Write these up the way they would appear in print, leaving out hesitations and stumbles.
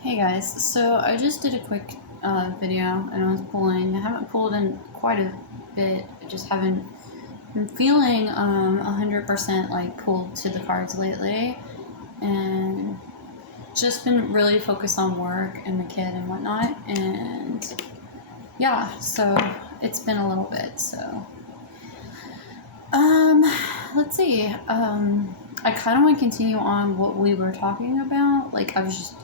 Hey guys, so I just did a quick video and I was pulling. I haven't pulled in quite a bit. I just haven't been feeling 100% like pulled to the cards lately, and just been really focused on work and the kid and whatnot. And yeah, so it's been a little bit. So um, let's see. I kind of want to continue on what we were talking about. Like I was just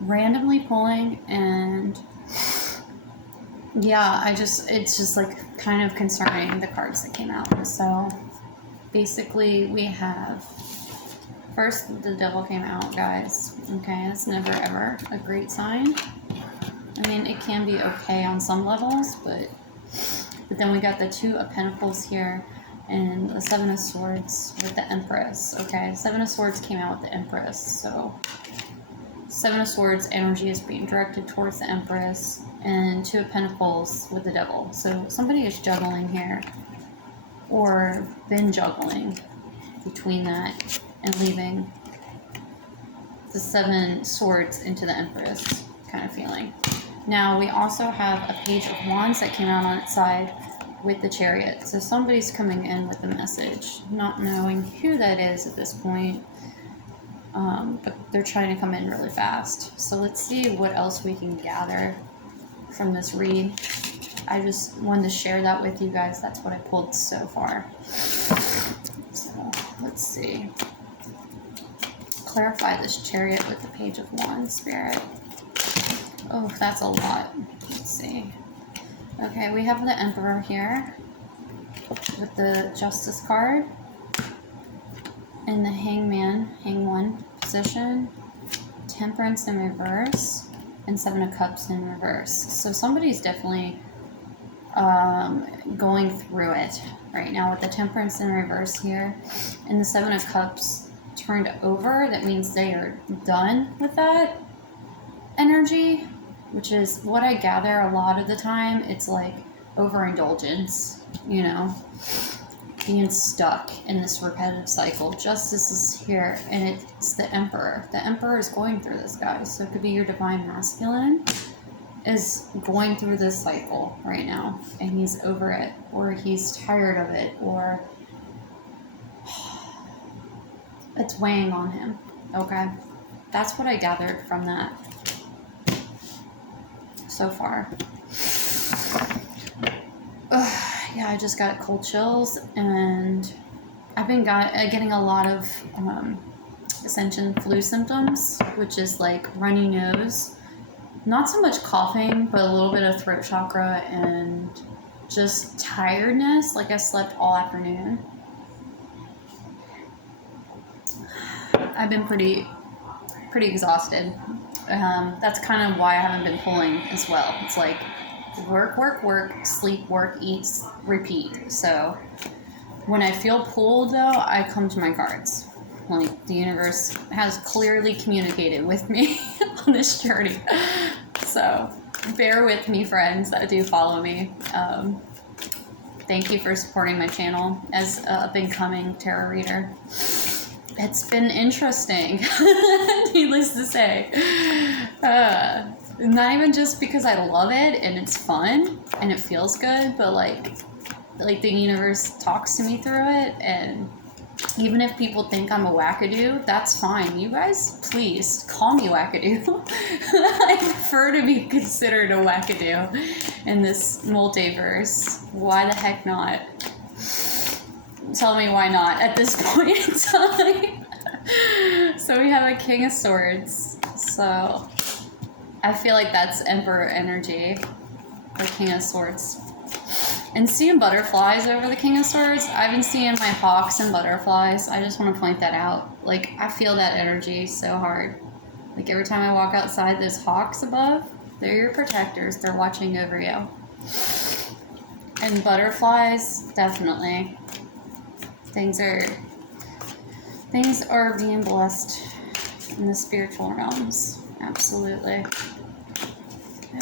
randomly pulling, and yeah, it's just like kind of concerning, the cards that came out. So basically we have, first the devil came out, guys. Okay, that's never ever a great sign. I mean, it can be okay on some levels, but then we got the Two of Pentacles here and the Seven of Swords with the Empress. Okay, Seven of Swords came out with the Empress, so Seven of Swords energy is being directed towards the Empress, and Two of Pentacles with the Devil. So somebody is juggling here, or been juggling between that and leaving the Seven Swords into the Empress kind of feeling. Now we also have a Page of Wands that came out on its side with the Chariot. So somebody's coming in with a message, not knowing who that is at this point. But they're trying to come in really fast. So let's see what else we can gather from this read. I just wanted to share that with you guys. That's what I pulled so far. So let's see. Clarify this Chariot with the Page of Wands, Spirit. Oh, that's a lot. Let's see. Okay, we have the Emperor here with the Justice card and the Hangman, Hang One position, Temperance in reverse, and Seven of Cups in reverse. So somebody's definitely going through it right now with the Temperance in reverse here and the Seven of Cups turned over. That means they are done with that energy, which is what I gather a lot of the time. It's like overindulgence, you know, being stuck in this repetitive cycle. Justice is here, and it's the Emperor. The Emperor is going through this, guys. So it could be your divine masculine is going through this cycle right now, and he's over it, or he's tired of it, or it's weighing on him. Okay, that's what I gathered from that so far. Yeah, I just got cold chills, and I've been getting a lot of ascension flu symptoms, which is like runny nose, not so much coughing, but a little bit of throat chakra and just tiredness. Like I slept all afternoon. I've been pretty exhausted. That's kind of why I haven't been pulling as well. It's like work, sleep, work, eat, repeat. So when I feel pulled, though, I come to my cards. Like the universe has clearly communicated with me on this journey. So bear with me, friends that do follow me. Thank you for supporting my channel as a up-and-coming tarot reader. It's been interesting, needless to say. Not even just because I love it and it's fun and it feels good, but like the universe talks to me through it. And even if people think I'm a wackadoo, that's fine. You guys, please call me wackadoo. I prefer to be considered a wackadoo in this multiverse. Why the heck not? Tell me why not at this point in time. So we have a King of Swords. So I feel like that's Emperor energy, the King of Swords. And seeing butterflies over the King of Swords, I've been seeing my hawks and butterflies. I just want to point that out. Like, I feel that energy so hard. Like, every time I walk outside, those hawks above, they're your protectors. They're watching over you. And butterflies, definitely. Things are being blessed in the spiritual realms. Absolutely.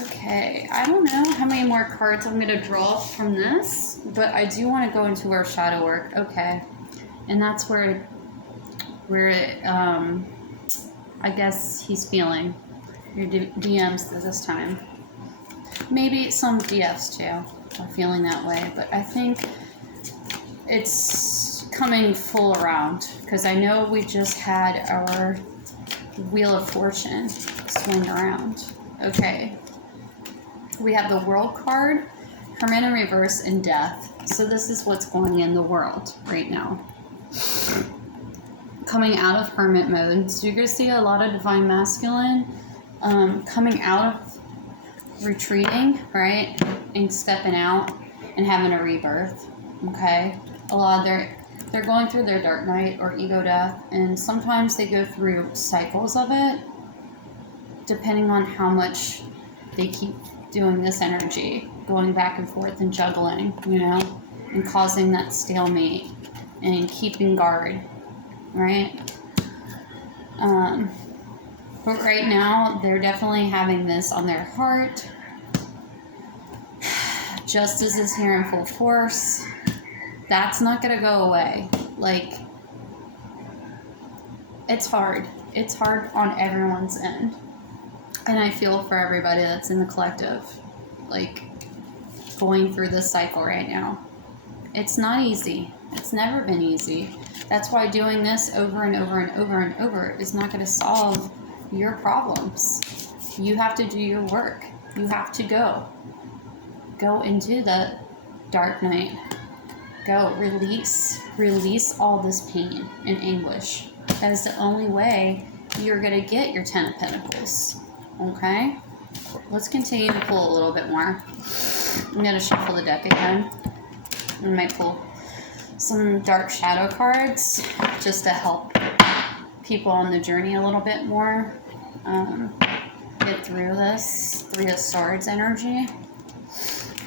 Okay, I don't know how many more cards I'm going to draw from this, but I do want to go into our shadow work. Okay, and that's where I guess he's feeling. your DMs this time. Maybe some DFs too are feeling that way, but I think it's coming full around because I know we just had our Wheel of Fortune swing around. Okay, we have the World card, Hermit in reverse, and Death. So this is what's going in the world right now. Coming out of Hermit mode, so you're going to see a lot of Divine Masculine coming out of retreating, right, and stepping out and having a rebirth. Okay, a lot of they're going through their dark night or ego death, and sometimes they go through cycles of it depending on how much they keep doing this energy, going back and forth and juggling, you know, and causing that stalemate and keeping guard, right? But right now they're definitely having this on their heart. Justice is here in full force. That's not going to go away. Like, it's hard. It's hard on everyone's end. And I feel for everybody that's in the collective, like, going through this cycle right now. It's not easy. It's never been easy. That's why doing this over and over and over and over is not going to solve your problems. You have to do your work. You have to go into the dark night. Go release all this pain and anguish. That is the only way you're going to get your 10 of Pentacles. Okay, let's continue to pull a little bit more. I'm going to shuffle the deck again. I might pull some dark shadow cards just to help people on the journey a little bit more. Get through this 3 of Swords energy.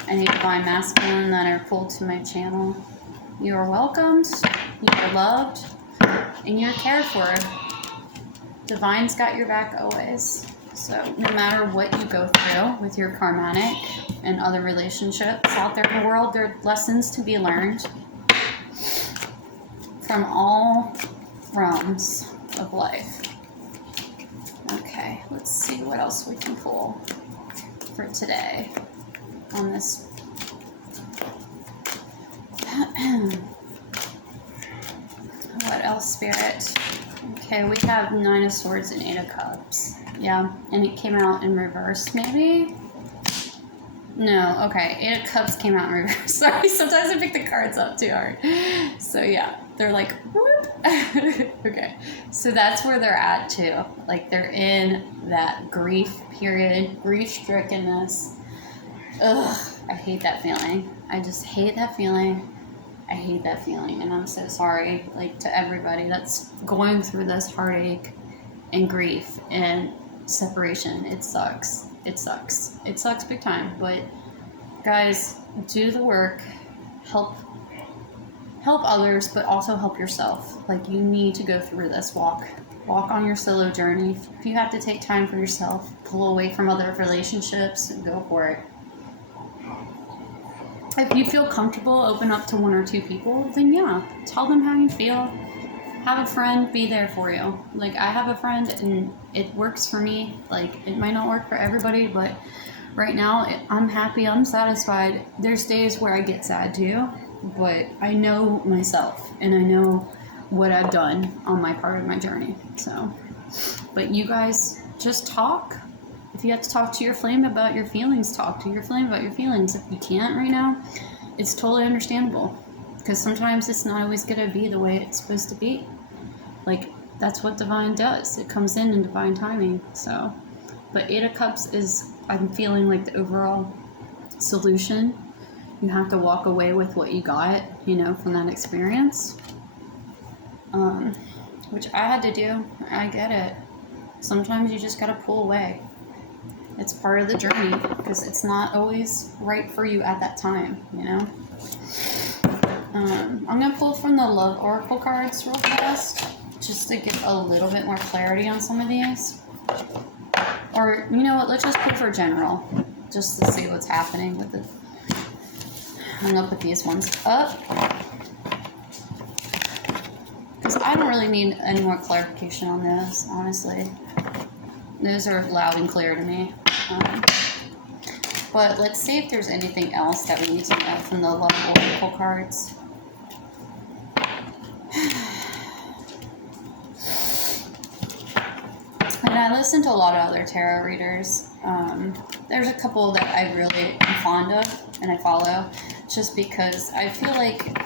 Any Divine Masculine that are pulled to my channel, you are welcomed, you are loved, and you're cared for. Divine's got your back always. So no matter what you go through with your karmatic and other relationships out there in the world, there are lessons to be learned from all realms of life. Okay, let's see what else we can pull for today on this. What else, Spirit? Okay, we have 9 of Swords and 8 of Cups. Yeah, and it came out in reverse, maybe? No, okay. 8 of Cups came out in reverse. Sorry, sometimes I pick the cards up too hard. So yeah, they're like, whoop. Okay, so that's where they're at too. Like, they're in that grief period, grief-strickenness. Ugh, I hate that feeling. I just hate that feeling. I hate that feeling, and I'm so sorry, like, to everybody that's going through this heartache and grief and separation. It sucks. It sucks. It sucks big time. But guys, do the work. Help others, but also help yourself. Like, you need to go through this walk on your solo journey. If you have to take time for yourself, pull away from other relationships, go for it. If you feel comfortable, open up to 1 or 2 people, then yeah, tell them how you feel. Have a friend be there for you. Like, I have a friend and it works for me. Like, it might not work for everybody, but right now I'm happy, I'm satisfied. There's days where I get sad too, but I know myself and I know what I've done on my part of my journey. So, but you guys just talk. If you have to talk to your flame about your feelings, talk to your flame about your feelings. If you can't right now, it's totally understandable. Because sometimes it's not always going to be the way it's supposed to be. Like, that's what divine does. It comes in divine timing. So, but 8 of Cups is, I'm feeling like, the overall solution. You have to walk away with what you got, you know, from that experience. Which I had to do. I get it. Sometimes you just got to pull away. It's part of the journey because it's not always right for you at that time, you know? I'm going to pull from the Love Oracle cards real fast just to get a little bit more clarity on some of these. Or, you know what, let's just pull for general just to see what's happening with it. I'm going to put these ones up because I don't really need any more clarification on this, honestly. those are loud and clear to me. But let's see if there's anything else that we need to know from the Love Oracle cards. And I listen to a lot of other tarot readers. There's a couple that I really am fond of and I follow, just because I feel like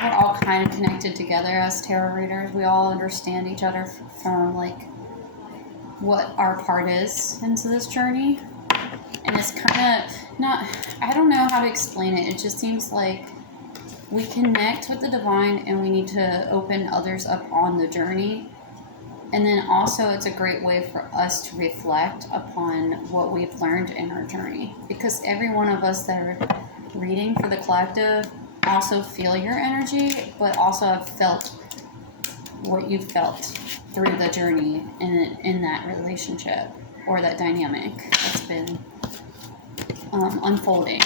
we're all kind of connected together as tarot readers. We all understand each other from like what our part is into this journey. And it's kind of not, I don't know how to explain it. It just seems like we connect with the divine and we need to open others up on the journey. And then also it's a great way for us to reflect upon what we've learned in our journey. Because every one of us that are reading for the collective also feel your energy, but also have felt what you felt through the journey in that relationship or that dynamic that's been unfolding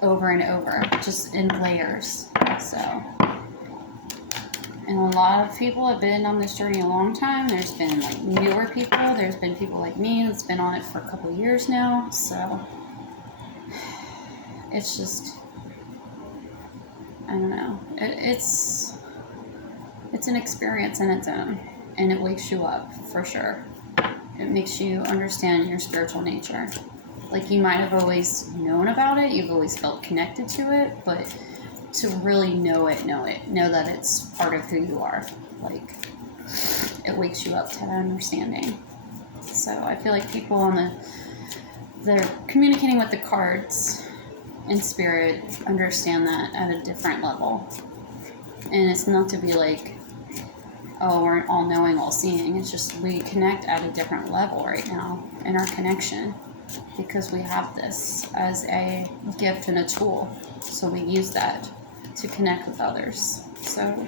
over and over, just in layers. So, and a lot of people have been on this journey a long time. There's been like newer people. There's been people like me that's been on it for a couple of years now. So it's just, I don't know. It's an experience in its own, and it wakes you up for sure. It makes you understand your spiritual nature. Like, you might have always known about it, you've always felt connected to it, but to really know that it's part of who you are. Like, it wakes you up to that understanding. So I feel like people they're communicating with the cards in spirit understand that at a different level. And it's not to be like, oh, we're all knowing, all seeing. It's just we connect at a different level right now in our connection, because we have this as a gift and a tool. So we use that to connect with others. So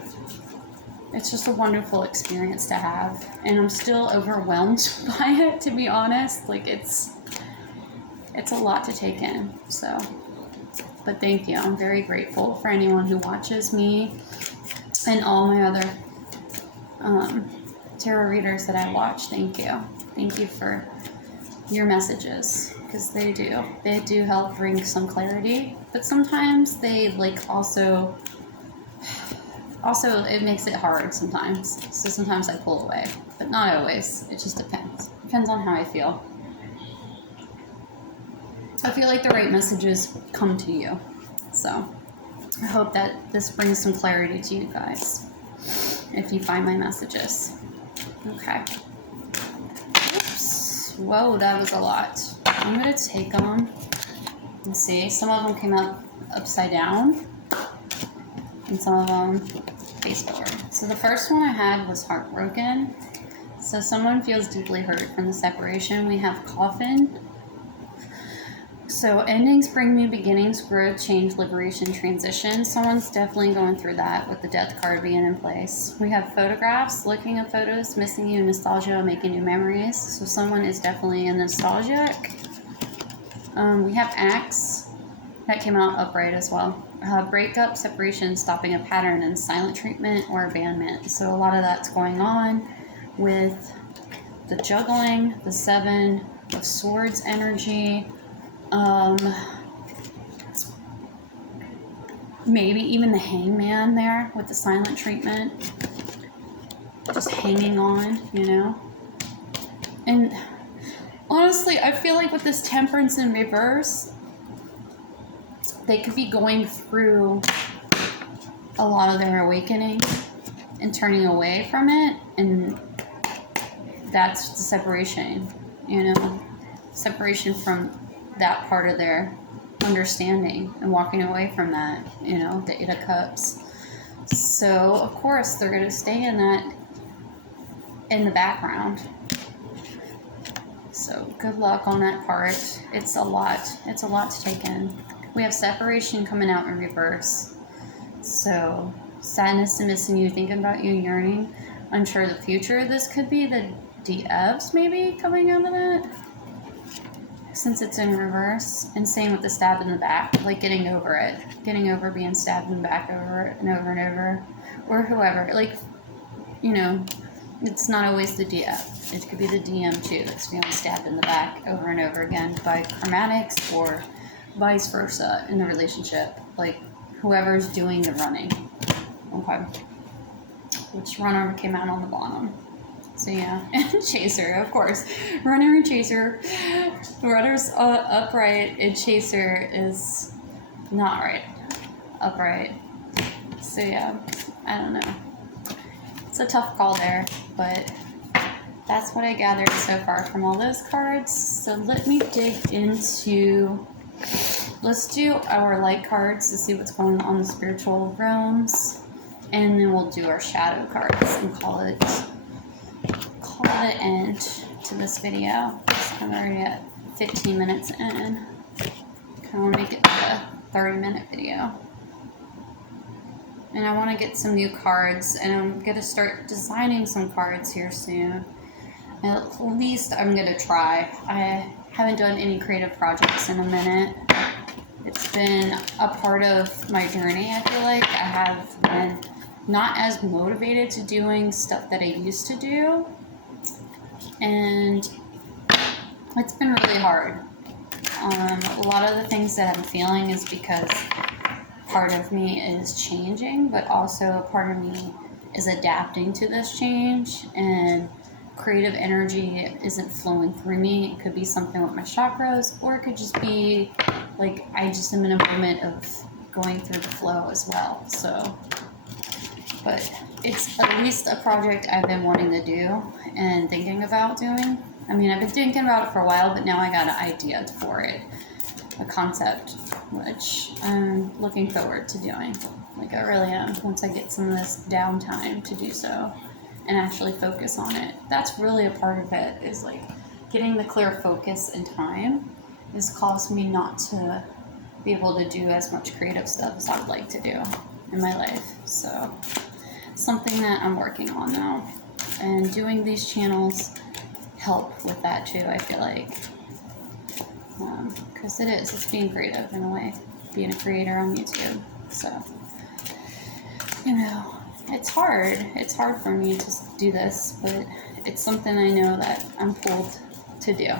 it's just a wonderful experience to have. And I'm still overwhelmed by it, to be honest. Like, it's a lot to take in. So, but thank you. I'm very grateful for anyone who watches me and all my other tarot readers that I watch. Thank you. Thank you for your messages, because they do help bring some clarity, but sometimes they like also it makes it hard sometimes. So sometimes I pull away, but not always. It just depends on how I feel. I feel like the right messages come to you, so I hope that this brings some clarity to you guys if you find my messages. Okay. Oops. Whoa, that was a lot. I'm going to take them and see. Some of them came up upside down and some of them face forward. So the first one I had was heartbroken. So someone feels deeply hurt from the separation. We have coffin. So endings bring new beginnings, growth, change, liberation, transition. Someone's definitely going through that with the death card being in place. We have photographs, looking at photos, missing you, nostalgia, making new memories. So someone is definitely nostalgic. We have axe. That came out upright as well. Breakup, separation, stopping a pattern, and silent treatment or abandonment. So a lot of that's going on with the juggling, the Seven of Swords energy. Maybe even the hangman there with the silent treatment. Just hanging on, you know? And honestly, I feel like with this temperance in reverse, they could be going through a lot of their awakening and turning away from it, and that's the separation, you know? Separation from that part of their understanding and walking away from that, you know, the Eight of Cups. So, of course, they're going to stay in that, in the background. So, good luck on that part. It's a lot. It's a lot to take in. We have separation coming out in reverse. So, sadness and missing you, thinking about you, yearning, unsure of the future. This could be the DFs maybe coming out of that, since it's in reverse. And same with the stab in the back, like getting over it, getting over being stabbed in the back over and over and over, or whoever, like, you know, It's not always the DF. It could be the DM too that's feeling stabbed in the back over and over again by chromatics or vice versa in the relationship. Like whoever's doing the running. Okay. Which runner came out on the bottom. So yeah, and chaser, of course. Runner and chaser. Runner's upright and chaser is not right. Upright. So yeah, I don't know. It's a tough call there, but that's what I gathered so far from all those cards. So let me dig into, let's do our light cards to see what's going on in the spiritual realms, and then we'll do our shadow cards and call it an end to this video. So I'm already at 15 minutes in. Kind of want to make it like a 30-minute video. And I want to get some new cards, and I'm going to start designing some cards here soon. At least I'm going to try. I haven't done any creative projects in a minute. It's been a part of my journey, I feel like. I have been not as motivated to doing stuff that I used to do. And it's been really hard. A lot of the things that I'm feeling is because part of me is changing, but also part of me is adapting to this change, and creative energy isn't flowing through me. It could be something with my chakras, or it could just be like I just am in a moment of going through the flow as well. So, but it's at least a project I've been wanting to do and thinking about doing. I mean, I've been thinking about it for a while, but now I got an idea for it. A concept, which I'm looking forward to doing. Like I really am, once I get some of this downtime to do so and actually focus on it. That's really a part of it, is like getting the clear focus and time has caused me not to be able to do as much creative stuff as I would like to do in my life. So something that I'm working on now, and doing these channels help with that too, I feel like. Because it's being creative in a way, being a creator on YouTube. So, you know, it's hard for me to do this, but it's something I know that I'm pulled to do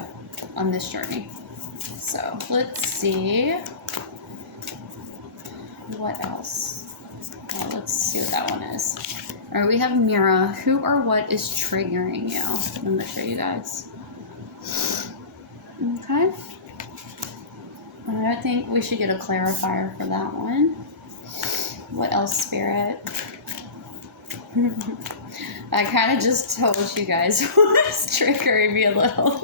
on this journey. So let's see what else. Well, let's see what that one is. All right, we have Mira. Who or what is triggering you? I'm gonna show you guys. Okay. I think we should get a clarifier for that one. What else, Spirit? I kind of just told you guys what was triggering me a little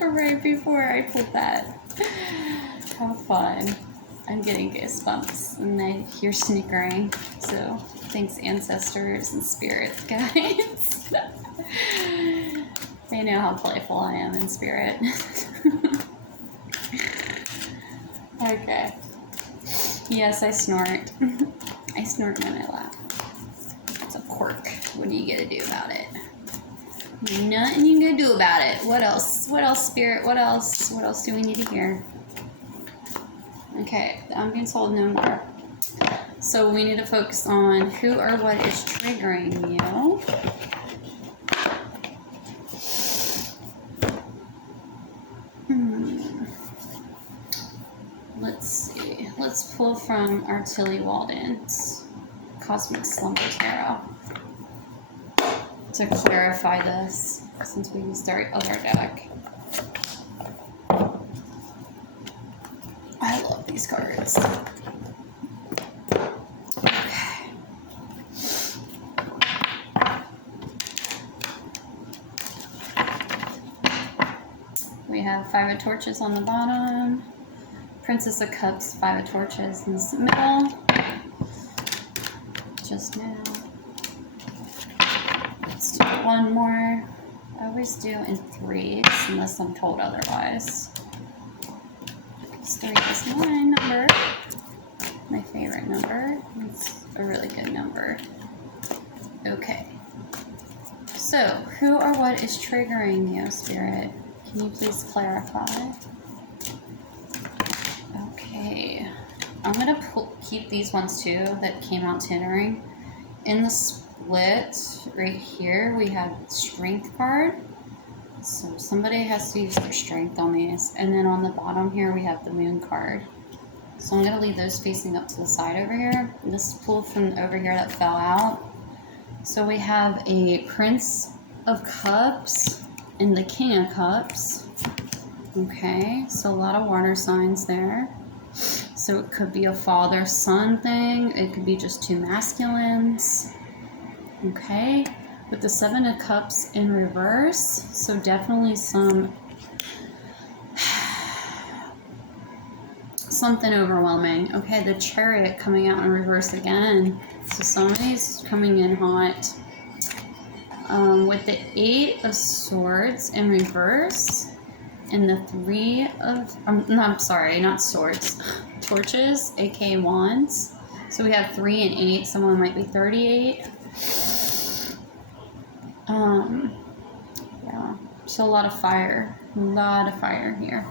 right before I put that. How fun. I'm getting goosebumps and I hear snickering. So thanks, ancestors and spirit guides. They know how playful I am in spirit. Okay. Yes, I snort. I snort when I laugh. It's a quirk. What are you gonna do about it? Nothing you can do about it. What else? What else, Spirit? What else? What else do we need to hear? Okay, I'm being told no more. So we need to focus on who or what is triggering you. Let's see. Let's pull from our Tilly Walden's Cosmic Slumber Tarot to clarify this, since we used our other deck. I love these cards. Okay. We have Five of Torches on the bottom. Princess of Cups, Five of Torches in the middle. Just now. Let's do one more. I always do in threes, unless I'm told otherwise. 3 is my number. My favorite number. It's a really good number. Okay. So, who or what is triggering you, Spirit? Can you please clarify? Okay, I'm gonna keep these ones too that came out tittering in the split. Right here we have strength card. So somebody has to use their strength on these. And then on the bottom here we have the moon card. So I'm going to leave those facing up to the side over here. This is pulled from over here that fell out. So we have a Prince of Cups and the King of Cups. Okay, so a lot of water signs there. So it could be a father-son thing. It could be just two masculines. Okay, with the Seven of Cups in reverse. So definitely something overwhelming. Okay, the Chariot coming out in reverse again. So somebody's coming in hot. With the Eight of Swords in reverse. And the Three of, no, I'm sorry, not swords. Torches, aka wands. So we have 3 and 8. Someone might be 38. Yeah. So a lot of fire. A lot of fire here.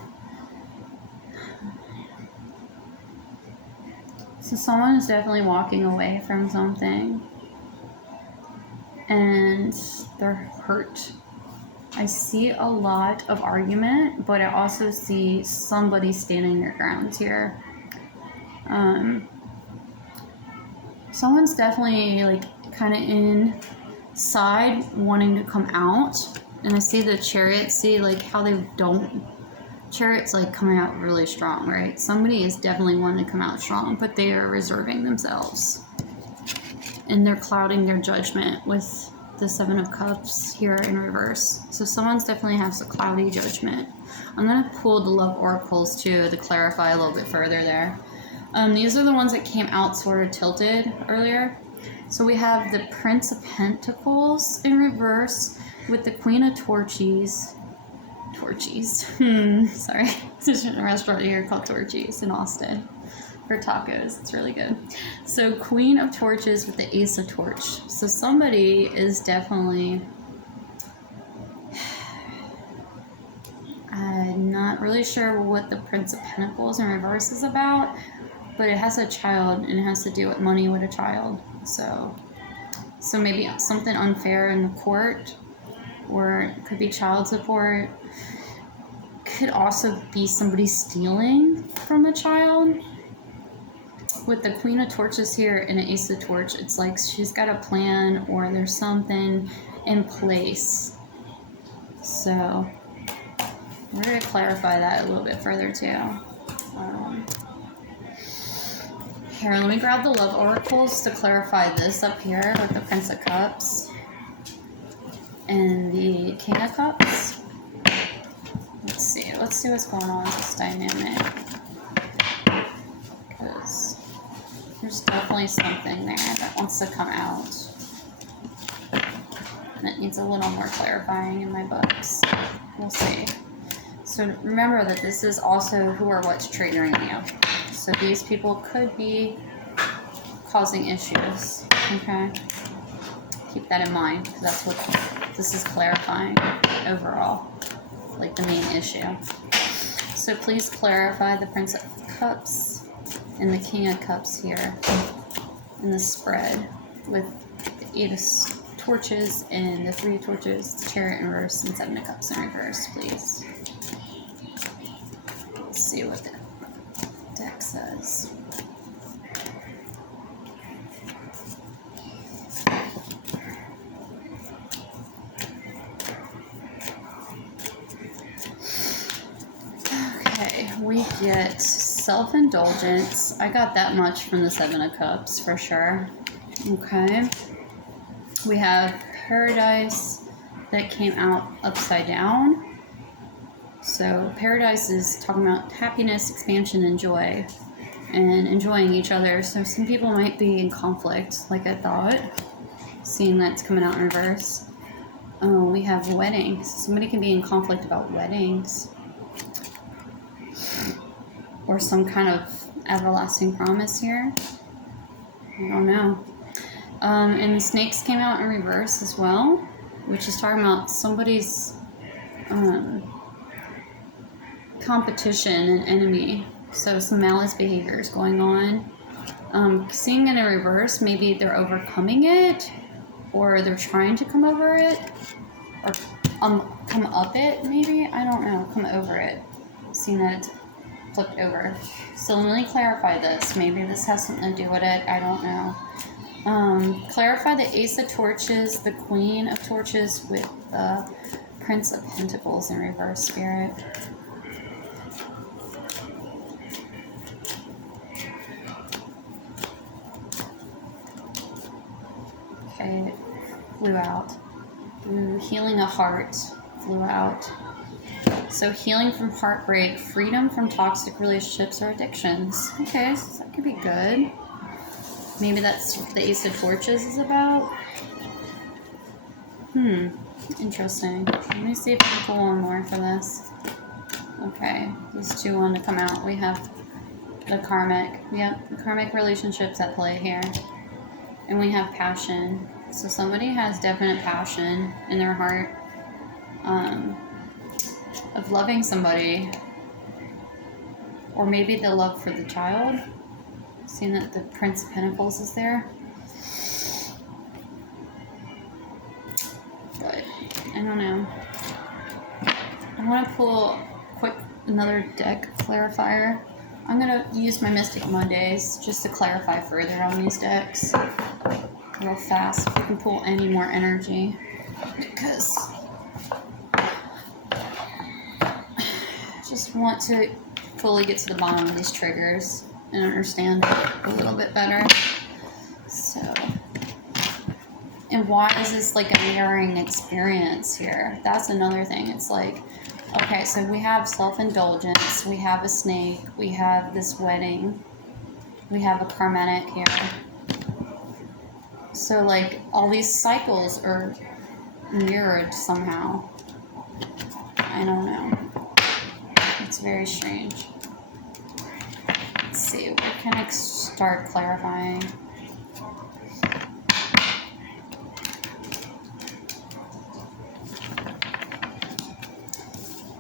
So someone is definitely walking away from something. And they're hurt. I see a lot of argument, but I also see somebody standing their ground here. Someone's definitely like kind of inside wanting to come out. And I see the Chariot, see like how they don't. Chariot's like coming out really strong, right? Somebody is definitely wanting to come out strong, but they are reserving themselves. And they're clouding their judgment with the Seven of Cups here in reverse. So someone's definitely has a cloudy judgment. I'm going to pull the Love Oracles too to clarify a little bit further there. These are the ones that came out sort of tilted earlier. So we have the Prince of Pentacles in reverse with the Queen of Torches. Sorry. There's a restaurant here called Torchies in Austin for tacos. It's really good. So Queen of Torches with the Ace of Torch. So somebody is definitely, I'm not really sure what the Prince of Pentacles in reverse is about, but it has a child and it has to do with money with a child. So maybe something unfair in the court, or it could be child support. Could also be somebody stealing from a child. With the Queen of Torches here and an Ace of Torch, it's like she's got a plan or there's something in place. So we're going to clarify that a little bit further too. Here, let me grab the Love Oracles to clarify this up here with the Prince of Cups and the King of Cups. Let's see what's going on with this dynamic. Because there's definitely something there that wants to come out. And it needs a little more clarifying in my books. We'll see. So remember that this is also who or what's triggering you. So these people could be causing issues. Okay? Keep that in mind, because that's what this is clarifying overall. Like the main issue. So please clarify the Prince of Cups and the King of Cups here in the spread with the Eight of Torches and the Three of Torches, the Chariot in reverse, and Seven of Cups in reverse, please. Let's see what the deck says. We get self-indulgence. I got that much from the Seven of Cups for sure. Okay. We have Paradise that came out upside down. So Paradise is talking about happiness, expansion, and joy, and enjoying each other. So some people might be in conflict, like I thought, seeing that's coming out in reverse. We have weddings. Somebody can be in conflict about weddings. Or some kind of everlasting promise here. I don't know. And the snakes came out in reverse as well, which is talking about somebody's competition and enemy. So some malice behavior is going on. Seeing it in reverse, maybe they're overcoming it, or they're trying to come over it, or come up it, maybe? I don't know. Come over it. Seeing that it's flipped over. So let me clarify this. Maybe this has something to do with it. I don't know. Clarify the Ace of Torches, the Queen of Torches with the Prince of Pentacles in reverse, Spirit. Okay, it flew out. Ooh, healing a heart flew out. So healing from heartbreak, freedom from toxic relationships or addictions. Okay, so that could be good. Maybe that's what the Ace of Torches is about. Interesting. Let me see if I can pull one more for this. Okay, these two want to come out. We have the karmic. Yep, the karmic relationships at play here. And we have passion. So somebody has definite passion in their heart of loving somebody. Or maybe the love for the child. Seeing that the Prince of Pentacles is there. But I don't know. I want to pull another deck clarifier. I'm going to use my Mystic Mondays just to clarify further on these decks real fast if we can pull any more energy, because I just want to fully get to the bottom of these triggers and understand a little bit better. So, and why is this like a mirroring experience here? That's another thing. It's like, okay, so we have self-indulgence, we have a snake, we have this wedding, we have a karmic here. So like all these cycles are mirrored somehow. I don't know. It's very strange. Let's see, we can start clarifying.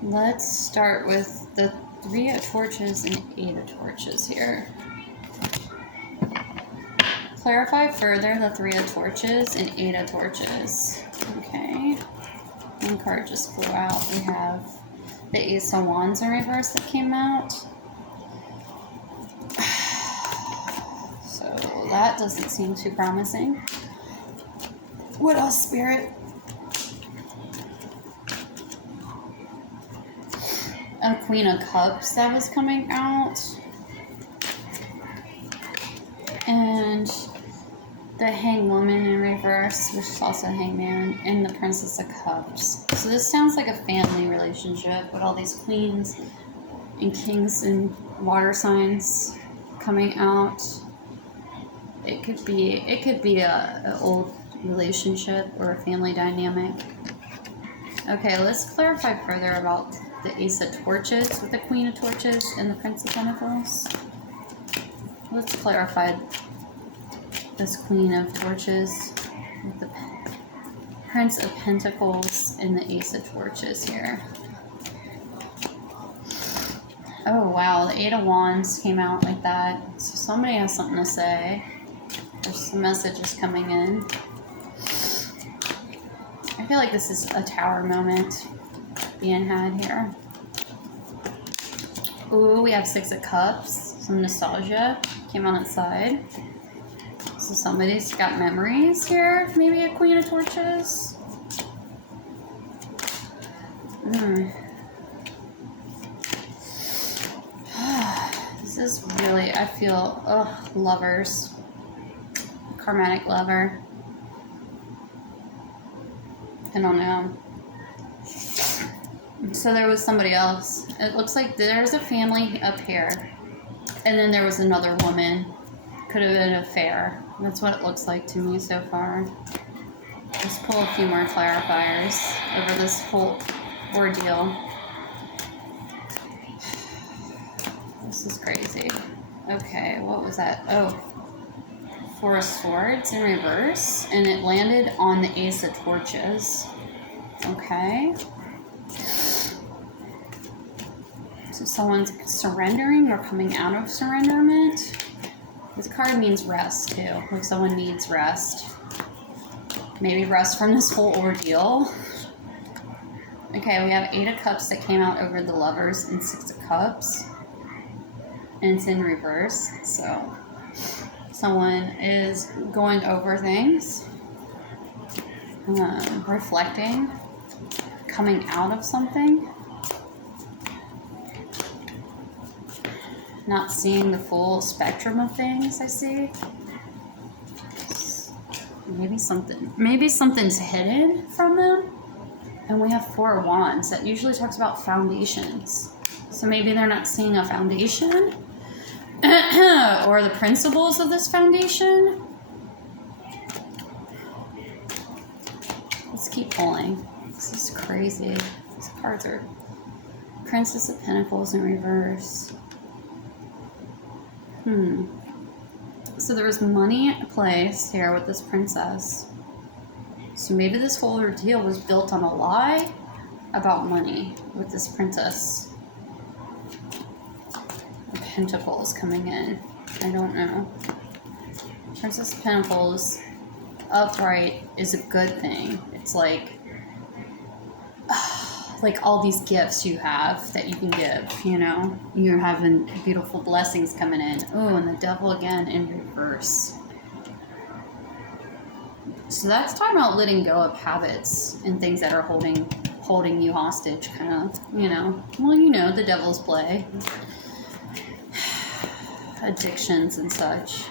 Let's start with the Three of Torches and Eight of Torches here. Clarify further the Three of Torches and Eight of Torches. Okay. One card just flew out. We have the Ace of Wands in reverse that came out. So that doesn't seem too promising. What else, Spirit? A Queen of Cups that was coming out. And the Hanged Woman in reverse, which is also Hangman, and the Princess of Cups. So this sounds like a family relationship with all these queens and kings and water signs coming out. It could be a old relationship or a family dynamic. Okay, let's clarify further about the Ace of Torches with the Queen of Torches and the Prince of Pentacles. Let's clarify this Queen of Torches with the Prince of Pentacles and the Ace of Torches here. Oh wow, the Eight of Wands came out like that. So somebody has something to say. There's some messages coming in. I feel like this is a tower moment being had here. Ooh, we have Six of Cups. Some nostalgia came on its side. So somebody's got memories here. Maybe a Queen of Torches. This is really, I feel, lovers. Karmatic lover. I don't know. So there was somebody else. It looks like there's a family up here. And then there was another woman. Could have been an affair. That's what it looks like to me so far. Let's pull a few more clarifiers over this whole ordeal. This is crazy. Okay, what was that? Oh, Four of Swords in reverse. And it landed on the Ace of Torches. Okay. So someone's surrendering or coming out of surrenderment. This card means rest too, like someone needs rest. maybe rest from this whole ordeal. Okay, we have 8 of Cups that came out over the Lovers and 6 of Cups. And it's in reverse, so someone is going over things, reflecting, coming out of something, not seeing the full spectrum of things. I see. Maybe something's hidden from them. And we have 4 of Wands. That usually talks about foundations. So maybe they're not seeing a foundation or the principles of this foundation. Let's keep pulling. This is crazy. These cards are Princess of Pentacles in reverse. So there was money at place here with this princess. So maybe this whole ordeal was built on a lie about money with this princess. Pentacles coming in. I don't know. Princess of Pentacles upright is a good thing. It's like all these gifts you have that you can give, you know? You're having beautiful blessings coming in. Oh, and the Devil again in reverse. So that's talking about letting go of habits and things that are holding you hostage, kind of, you know. Well, you know, the devil's play. Addictions and such.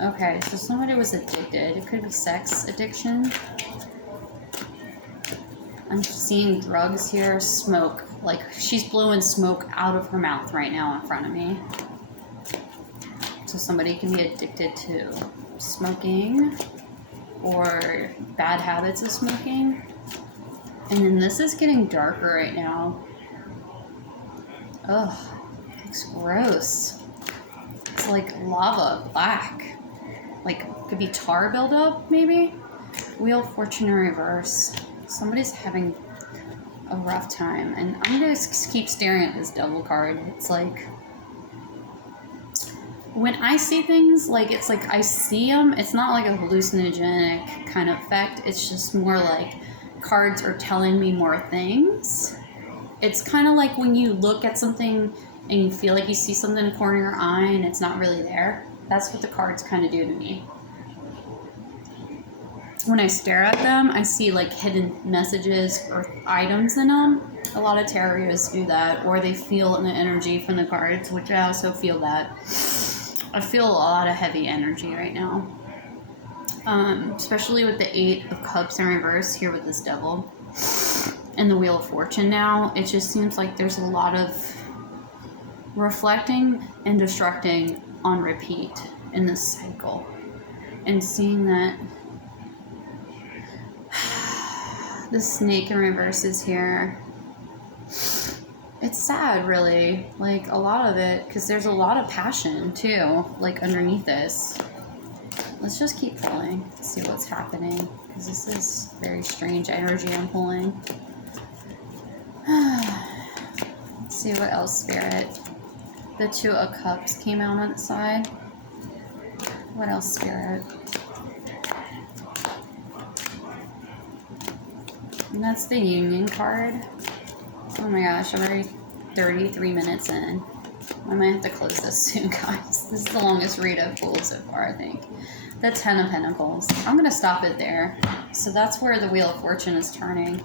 Okay, so somebody was addicted. It could be sex addiction. I'm seeing drugs here. Smoke. Like, she's blowing smoke out of her mouth right now in front of me. So somebody can be addicted to smoking or bad habits of smoking. And then this is getting darker right now. Ugh, looks gross. It's like lava, black. Like, could be tar buildup, maybe? Wheel of Fortune in reverse. Somebody's having a rough time. And I'm going to keep staring at this Devil card. It's like, when I see things, like, it's like I see them. It's not like a hallucinogenic kind of effect. It's just more like cards are telling me more things. It's kind of like when you look at something and you feel like you see something in the corner of your eye and it's not really there. That's what the cards kind of do to me. When I stare at them, I see like hidden messages or items in them. A lot of tarot do that, or they feel in the energy from the cards, which I also feel that. I feel a lot of heavy energy right now. Especially with the 8 of Cups in reverse here with this Devil. And the Wheel of Fortune now. It just seems like there's a lot of reflecting and destructing on repeat in this cycle. And seeing that the Snake in reverse is here. It's sad, really. Like, a lot of it, because there's a lot of passion, too, like, underneath this. Let's just keep pulling, see what's happening, because this is very strange energy I'm pulling. Let's see what else, Spirit. The 2 of Cups came out on the side. What else, Spirit? And that's the Union card. Oh my gosh, I'm already 33 minutes in. I might have to close this soon, guys. This is the longest read I've pulled so far, I think. The 10 of Pentacles. I'm going to stop it there. So that's where the Wheel of Fortune is turning.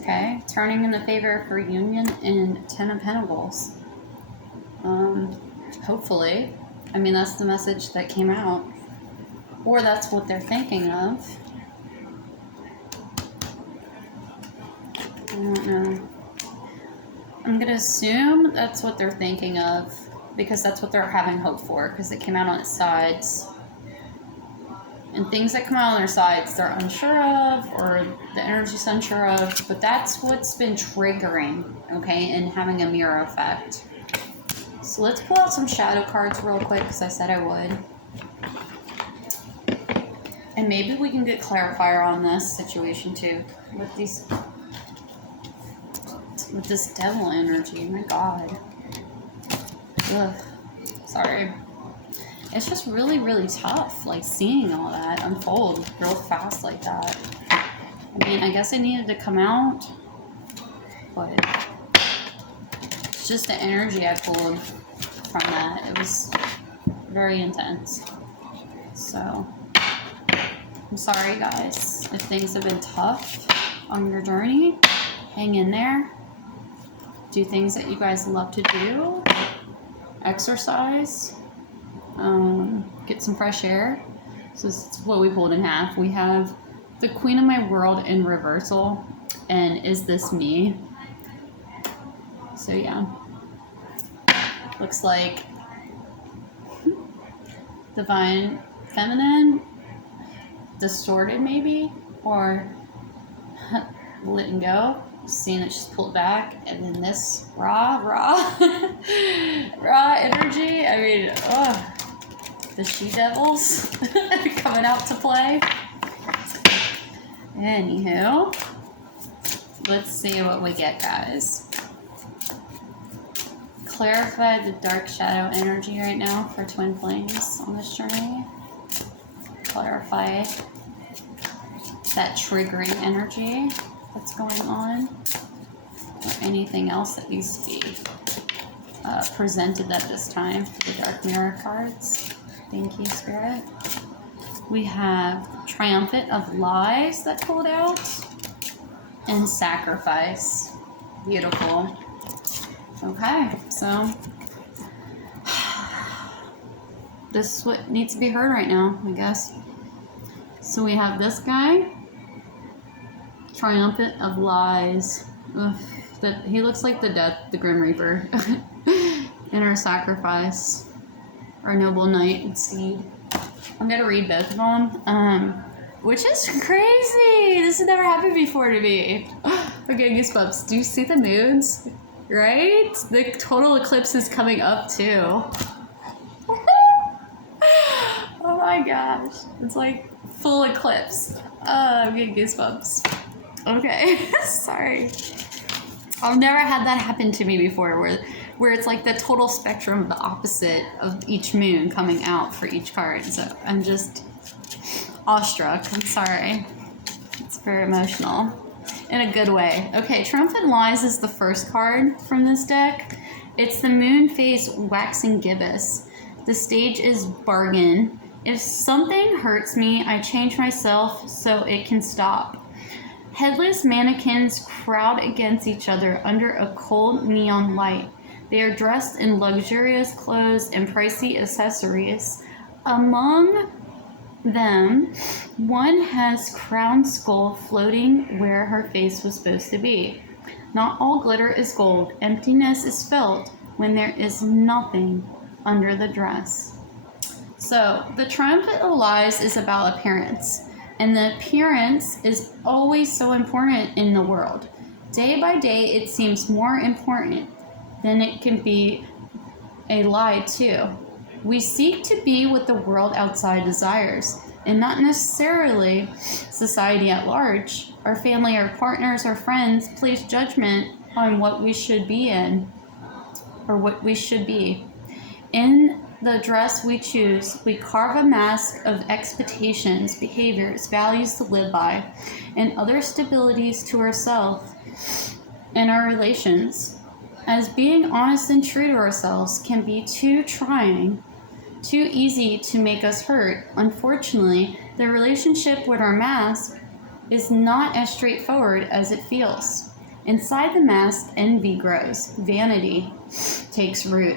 Okay, turning in the favor for Union and 10 of Pentacles. Hopefully. I mean, that's the message that came out. Or that's what they're thinking of. I don't know. I'm going to assume that's what they're thinking of, because that's what they're having hope for, because it came out on its sides. And things that come out on their sides, they're unsure of, or the energy's unsure of, but that's what's been triggering, okay, and having a mirror effect. So let's pull out some shadow cards real quick, because I said I would. And maybe we can get clarifier on this situation, too, with these... with this Devil energy. My God. Ugh. Sorry. it's just really, really tough, like seeing all that unfold real fast like that. I mean, I guess it needed to come out, but it's just the energy I pulled from that. It was very intense. So, I'm sorry guys if things have been tough on your journey. Hang in there. Do things that you guys love to do. Exercise. Get some fresh air. So this is what we pulled in half. We have the Queen of my World in reversal, and is this me? So yeah, looks like Divine Feminine, distorted maybe, or letting go, seeing that she's pulled back, and then this raw energy. I mean, the she devils coming out to play. Anywho, let's see what we get, guys. Clarify the dark shadow energy right now for twin flames on this journey. Clarify that triggering energy that's going on, or anything else that needs to be presented at this time for the Dark Mirror cards. Thank you, Spirit. We have Triumphant of Lies that pulled out, and Sacrifice. Beautiful. Okay, so this is what needs to be heard right now, I guess. So we have this guy, Triumphant of Lies. Ugh, that he looks like the Grim Reaper. And our Sacrifice, our Noble Knight and Seed. I'm gonna read both of them, which is crazy. This has never happened before to me. Okay, goosebumps. Do you see the moons? Right? The total eclipse is coming up too. Oh my gosh. It's like full eclipse. I'm getting goosebumps. Okay, sorry. I've never had that happen to me before where it's like the total spectrum of the opposite of each moon coming out for each card. So I'm just awestruck. I'm sorry. It's very emotional. In a good way. Okay, Triumphant Lies is the first card from this deck. It's the moon phase waxing gibbous. The stage is bargain. If something hurts me, I change myself so it can stop. Headless mannequins crowd against each other under a cold neon light. They are dressed in luxurious clothes and pricey accessories. Among them, one has crown skull floating where her face was supposed to be. Not all glitter is gold. Emptiness is felt when there is nothing under the dress. So, the Triumphant of Lies is about appearance. And the appearance is always so important in the world. Day by day, it seems more important than it can be a lie too. We seek to be what the world outside desires, and not necessarily society at large. Our family, our partners, our friends place judgment on what we should be in, or what we should be. In the dress we choose, we carve a mask of expectations, behaviors, values to live by, and other stabilities to ourselves and our relations. As being honest and true to ourselves can be too trying, too easy to make us hurt. Unfortunately, the relationship with our mask is not as straightforward as it feels. Inside the mask, envy grows, vanity takes root.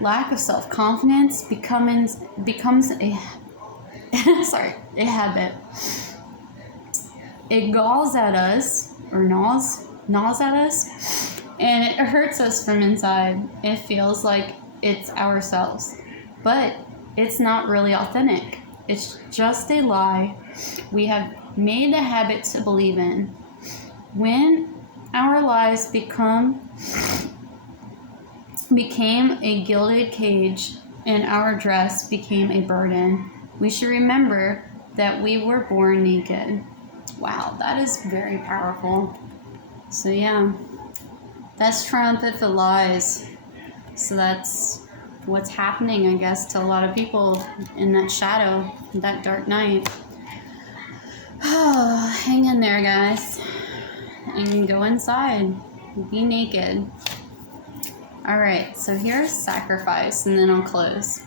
Lack of self-confidence becomes a a habit. It galls at us, or gnaws at us, and it hurts us from inside. It feels like it's ourselves, but it's not really authentic. It's just a lie we have made a habit to believe in. When our lies became a gilded cage and our dress became a burden, we should remember that we were born naked. Wow, that is very powerful. So yeah, that's Triumphant for Lies. So that's what's happening, I guess, to a lot of people in that shadow, that dark night. Oh, hang in there, guys. And go inside. Be naked. Alright, so here's sacrifice, and then I'll close.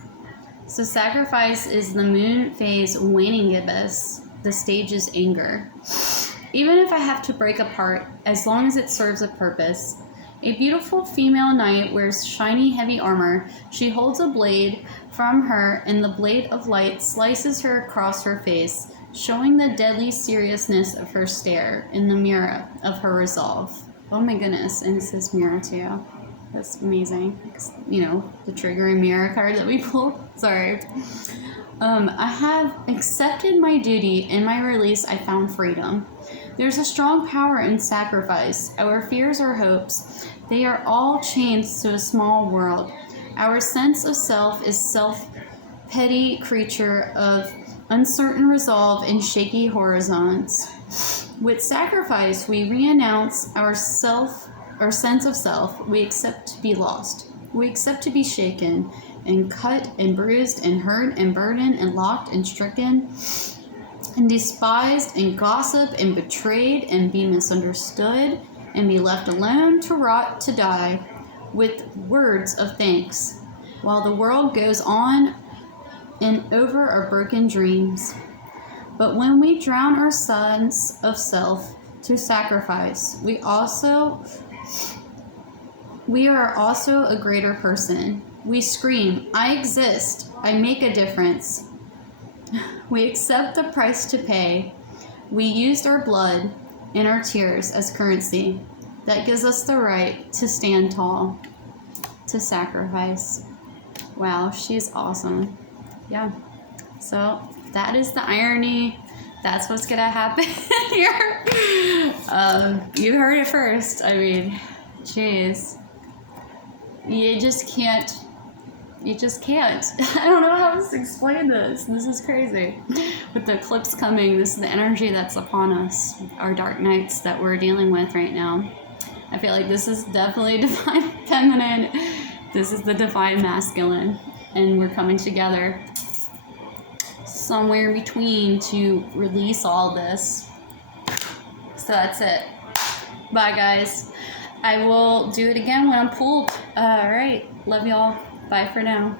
So sacrifice is the moon phase waning gibbous. The stage is anger. Even if I have to break apart, as long as it serves a purpose. A beautiful female knight wears shiny, heavy armor. She holds a blade from her, and the blade of light slices her across her face, showing the deadly seriousness of her stare in the mirror of her resolve. Oh my goodness, and it says mirror too. That's amazing. You know, the triggering mirror card that we pulled. Sorry. I have accepted my duty. In my release, I found freedom. There's a strong power in sacrifice. Our fears or hopes, they are all chains to a small world. Our sense of self is self-petty creature of uncertain resolve and shaky horizons. With sacrifice, we renounce our sense of self. We accept to be lost. We accept to be shaken and cut and bruised and hurt and burdened and locked and stricken and despised and gossiped and betrayed and be misunderstood and be left alone to rot, to die, with words of thanks, while the world goes on and over our broken dreams. But when we drown our sense of self to sacrifice, we are also a greater person. We scream, I exist, I make a difference. We accept the price to pay. We used our blood and our tears as currency. That gives us the right to stand tall, to sacrifice. Wow, she's awesome. Yeah. So that is the irony. That's what's gonna happen here. You heard it first. I mean, jeez. You just can't. I don't know how else to explain this. This is crazy. With the eclipse coming, this is the energy that's upon us, our dark nights that we're dealing with right now. I feel like this is definitely divine feminine. This is the divine masculine. And we're coming together somewhere in between to release all this. So that's it. Bye, guys. I will do it again when I'm pulled. All right. Love y'all. Bye for now.